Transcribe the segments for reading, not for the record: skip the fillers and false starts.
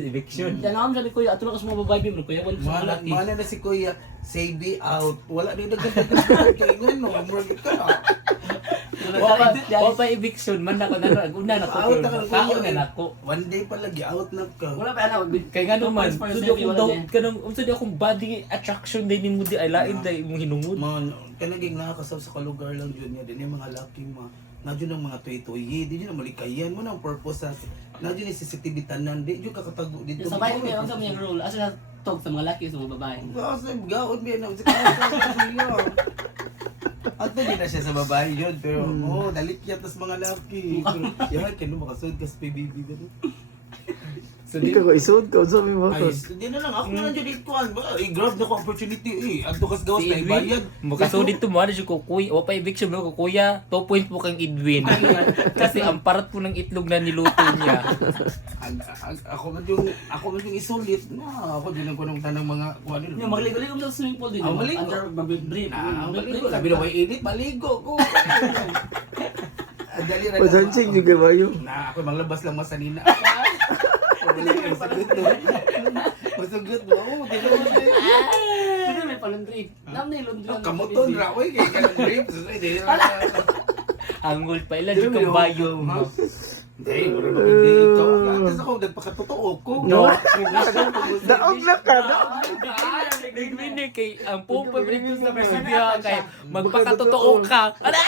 Eviction. Yan sabi ko, ato na kasi mga babae bro, kuya wala sa malaki. Mana na si Kuya, say be out. Wala na yung nagkagagagag kay Ngano. Murag ka na. Wa pa eviction man ako na una na ko. Out na ka, Kaon Kuya. na nako. One day pa lagi, out na ka. Wala pa ana. Kay ngano man, Two points for sudi safety, ako wala daw niya. kanang sudi akong body attraction din nimo di ay lain dai imong hinungod. Man, kanaging nakakasab sa kalugar lang yun yan. Din yung mga laki ma. Nadyo ng mga tuy-tuy, di yun ang malikayan mo na ang purpose sa nadyo ni CCTV tanan, di yun kakatago dito. Sa bahay ko sa mga rule, asa na talk sa mga laki sa mga babae. Kasi gaon ba na sa kanya. Ato din na siya sa babae yun, pero dalikya tas mga laki. Pero yan, kaya makasud ka sa PBB gano'n. So, Hindi ka ko isod ka, sabi mo ay, ko. di na lang, ako na dyan ikuan ba? I-grab na ko opportunity eh. Ato kas gawas na ibayad. Makasudit to mo ano ko kuya, wa pa eviction mo ko kuya, 2 points po kang Edwin. Kasi ang parat po ng itlog na niluto niya. Ako man yung isulit na ako din ang kunong tanang mga kuan nila. Yung magligo-ligo sa swimming pool din. Ah, maligo. Under brief. Maligo, labi na may edit, maligo ko. Dali na. Padansing juga ba yun? Na ako manglabas lang masanina. Masugot mo. Oh, di ba? Pero may palundri. Nam na yung laundry. Kamuton ra oy kay kanang grip. Di na. Angol pa ila di ka bayo mo. Hindi, wala na hindi ikaw. Kasi ako nagpakatotoo ko. No. Daog na ka, daog. Edwin kay ang pumpa dito sa media kay magpakatotoo ka. Ala!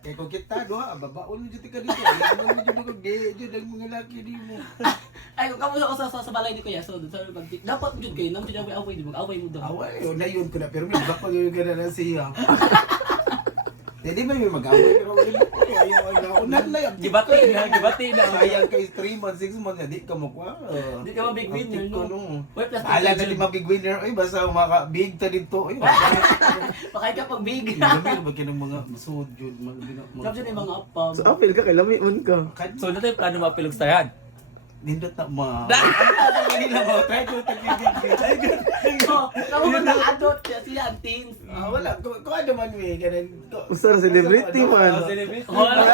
Kaya kung kita, babaon mo dito ka dito. Ano mo dito ko, dito ang mga laki di mo. Ay, kamo sa balay ni Kuya. So, dapat jud kayo nang jud away di mag-away mo daw. Away, yun na yun ko na. Pero may bakal yun ka na siya. Hindi ba may mag-away? Pero wala mo. Ayaw, unan na yan. Gibati na. Sayang kay 3 months, 6 months, hindi ka mukha. Di ka big winner no. Wait, plus Ala na 5 big winner. Ay, basta maka big ta dito. Ay, Pakay ka pag big. Gabi ba kinang mga masud yun. Grabe jud yung mga apam. So, apil ka, kay lami man ka. So na tayo plano mapilog sa yan. Nindot na ma. Kanina mo, try ko tag-big. Kamo ba na adult sila ang teens. Wala, kung ano man may ganun. Usa celebrity man. Wala.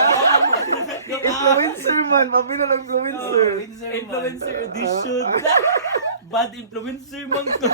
Influencer man, mapila lang influencer. Influencer edition. Bad influencer man to.